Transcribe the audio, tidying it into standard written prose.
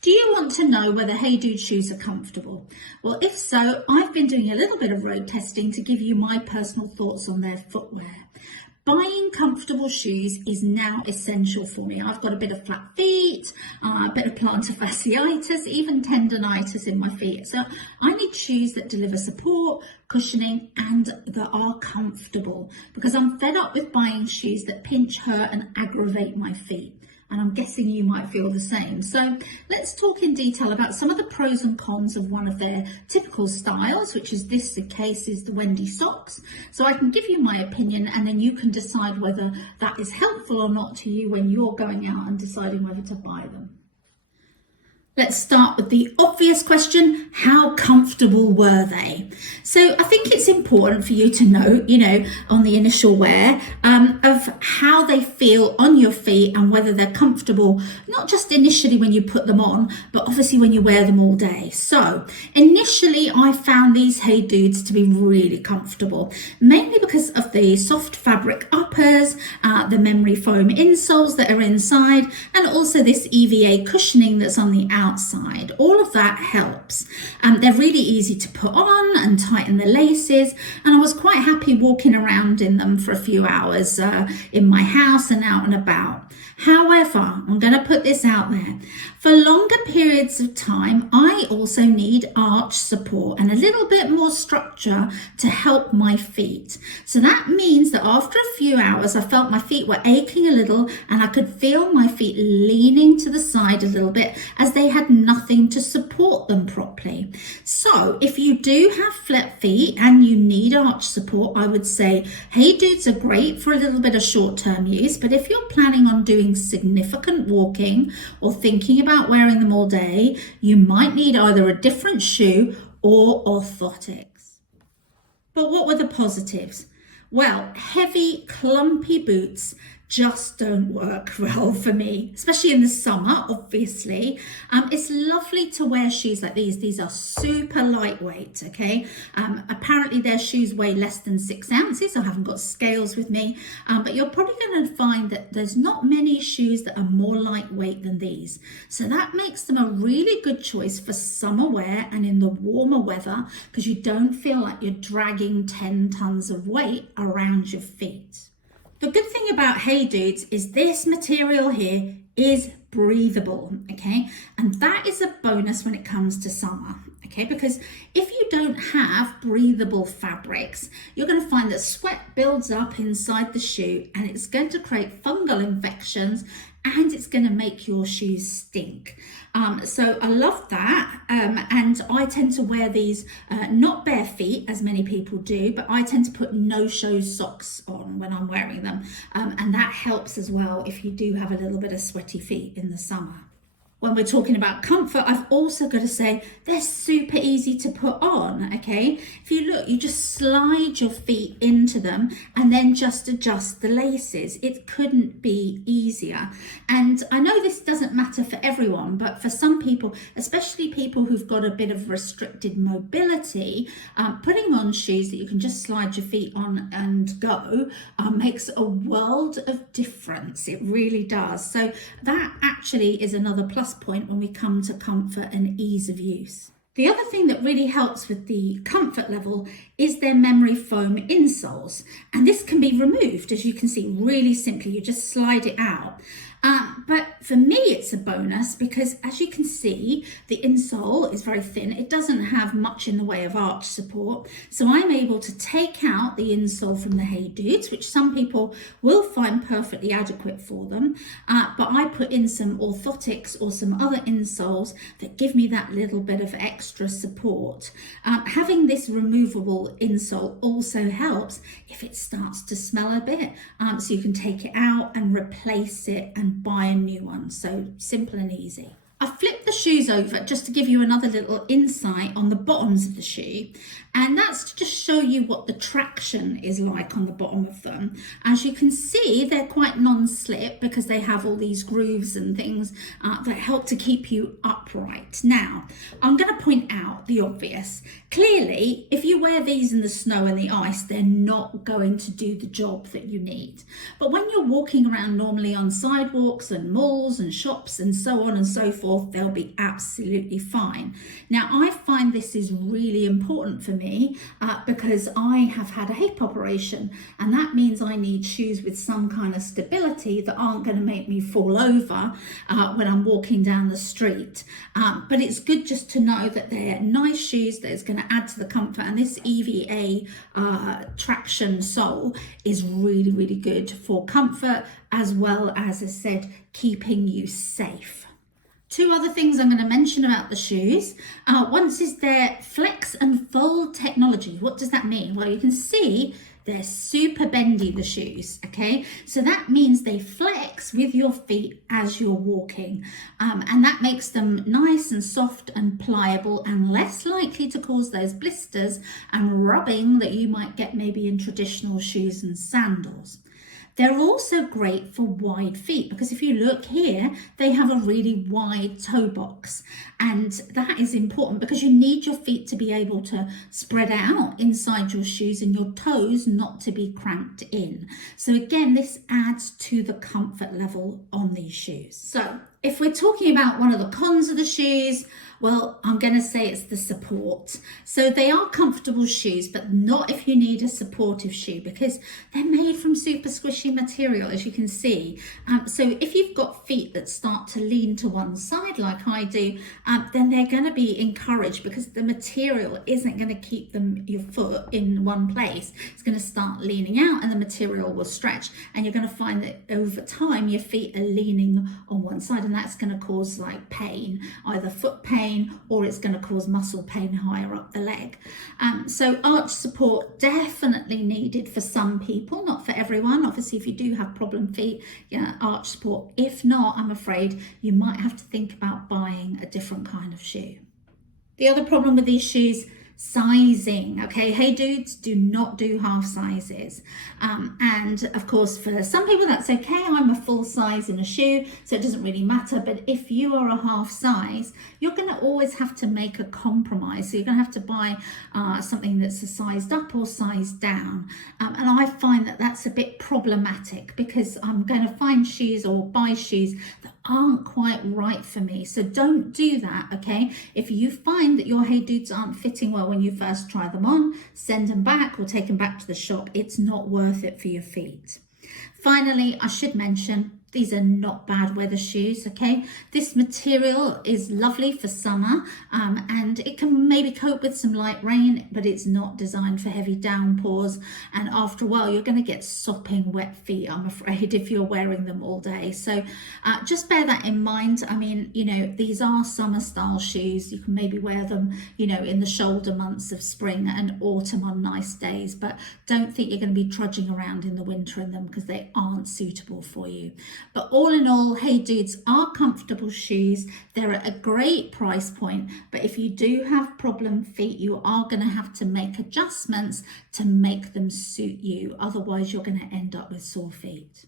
Do you want to know whether Hey Dude shoes are comfortable? Well, if so, I've been doing a little bit of road testing to give you my personal thoughts on their footwear. Buying comfortable shoes is now essential for me. I've got a bit of flat feet, a bit of plantar fasciitis, even tendonitis in my feet. So I need shoes that deliver support, cushioning, and that are comfortable, because I'm fed up with buying shoes that pinch, hurt, and aggravate my feet. And I'm guessing you might feel the same. So let's talk in detail about some of the pros and cons of one of their typical styles, which is the case is the Wendy Sox. So I can give you my opinion, and then you can decide whether that is helpful or not to you when you're going out and deciding whether to buy them. Let's start with the obvious question: how comfortable were they? So I think it's important for you to know, on the initial wear, of how they feel on your feet and whether they're comfortable, not just initially when you put them on, but obviously when you wear them all day. So initially I found these Hey Dudes to be really comfortable, mainly because of the soft fabric uppers, the memory foam insoles that are inside, and also this EVA cushioning that's on the outside. All of that helps. They're really easy to put on and tighten the laces, and I was quite happy walking around in them for a few hours in my house and out and about. However, I'm going to put this out there. For longer periods of time, I also need arch support and a little bit more structure to help my feet. So that means that after a few hours, I felt my feet were aching a little, and I could feel my feet leaning to the side a little bit as they had nothing to support them properly. So if you do have flat feet and you need arch support, I would say Hey Dudes are great for a little bit of short-term use, but if you're planning on doing significant walking or thinking about wearing them all day, you might need either a different shoe or orthotics. But what were the positives? Well, heavy, clumpy boots just don't work well for me, especially in the summer, obviously. It's lovely to wear shoes like these. These are super lightweight, okay? Apparently their shoes weigh less than 6 ounces. I haven't got scales with me, but you're probably going to find that there's not many shoes that are more lightweight than these. So that makes them a really good choice for summer wear and in the warmer weather, because you don't feel like you're dragging 10 tons of weight around your feet. The good thing about Hey Dudes is this material here is breathable, okay? And that is a bonus when it comes to summer, okay? Because if you don't have breathable fabrics, you're going to find that sweat builds up inside the shoe, and it's going to create fungal infections, and it's going to make your shoes stink. So I love that, and I tend to wear these not bare feet as many people do, but I tend to put no-show socks on when I'm wearing them, and that helps as well if you do have a little bit of sweaty feet in the summer. When we're talking about comfort, I've also got to say they're super easy to put on, okay? If you look, you just slide your feet into them and then just adjust the laces. It couldn't be easier. And I know this doesn't matter for everyone, but for some people, especially people who've got a bit of restricted mobility, putting on shoes that you can just slide your feet on and go makes a world of difference. It really does. So that actually is another plus point when we come to comfort and ease of use. The other thing that really helps with the comfort level is their memory foam insoles, and this can be removed, as you can see, really simply. You just slide it out. But for me, it's a bonus because, as you can see, the insole is very thin. It doesn't have much in the way of arch support. So I'm able to take out the insole from the Hey Dudes, which some people will find perfectly adequate for them. But I put in some orthotics or some other insoles that give me that little bit of extra support. Having this removable insole also helps if it starts to smell a bit. So you can take it out and replace it and buy a new one. So simple and easy. I flipped the shoes over just to give you another little insight on the bottoms of the shoe, and that's to just show you what the traction is like on the bottom of them. As you can see, they're quite non-slip because they have all these grooves and things that help to keep you up upright. Now, I'm going to point out the obvious. Clearly, if you wear these in the snow and the ice, they're not going to do the job that you need. But when you're walking around normally on sidewalks and malls and shops and so on and so forth, they'll be absolutely fine. Now, I find this is really important for me because I have had a hip operation, and that means I need shoes with some kind of stability that aren't going to make me fall over when I'm walking down the street. But it's good just to know that they're nice shoes that is going to add to the comfort, and this EVA traction sole is really, really good for comfort as well as I said, keeping you safe. Two other things I'm going to mention about the shoes. One is their flex and fold technology. What does that mean? Well, you can see they're super bendy, the shoes, okay? So that means they flex with your feet as you're walking. And that makes them nice and soft and pliable and less likely to cause those blisters and rubbing that you might get maybe in traditional shoes and sandals. They're also great for wide feet because if you look here, they have a really wide toe box, and that is important because you need your feet to be able to spread out inside your shoes and your toes not to be cramped in. So again, this adds to the comfort level on these shoes. So if we're talking about one of the cons of the shoes, well, I'm going to say it's the support. So they are comfortable shoes, but not if you need a supportive shoe because they're made from super squishy material, as you can see. So if you've got feet that start to lean to one side like I do, then they're going to be encouraged because the material isn't going to keep your foot in one place. It's going to start leaning out and the material will stretch, and you're going to find that over time your feet are leaning on one side, and that's going to cause like pain, either foot pain or it's going to cause muscle pain higher up the leg. So arch support definitely needed for some people, not for everyone. Obviously, if you do have problem feet, arch support. If not, I'm afraid you might have to think about buying a different kind of shoe. The other problem with these shoes, sizing. Okay, hey dudes, do not do half sizes. And of course, for some people that's okay. I'm a full size in a shoe, so it doesn't really matter. But if you are a half size, you're going to always have to make a compromise. So you're going to have to buy something that's a sized up or sized down. And I find that that's a bit problematic because I'm going to find shoes or buy shoes that aren't quite right for me. So don't do that, okay? If you find that your Hey Dudes aren't fitting well when you first try them on, send them back or take them back to the shop. It's not worth it for your feet. Finally, I should mention, these are not bad weather shoes, okay? This material is lovely for summer and it can maybe cope with some light rain, but it's not designed for heavy downpours. And after a while, you're going to get sopping wet feet, I'm afraid, if you're wearing them all day. So just bear that in mind. I mean, these are summer style shoes. You can maybe wear them, in the shoulder months of spring and autumn on nice days, but don't think you're going to be trudging around in the winter in them because they aren't suitable for you. But all in all, Hey Dudes are comfortable shoes. They're at a great price point, but if you do have problem feet, you are going to have to make adjustments to make them suit you. Otherwise, you're going to end up with sore feet.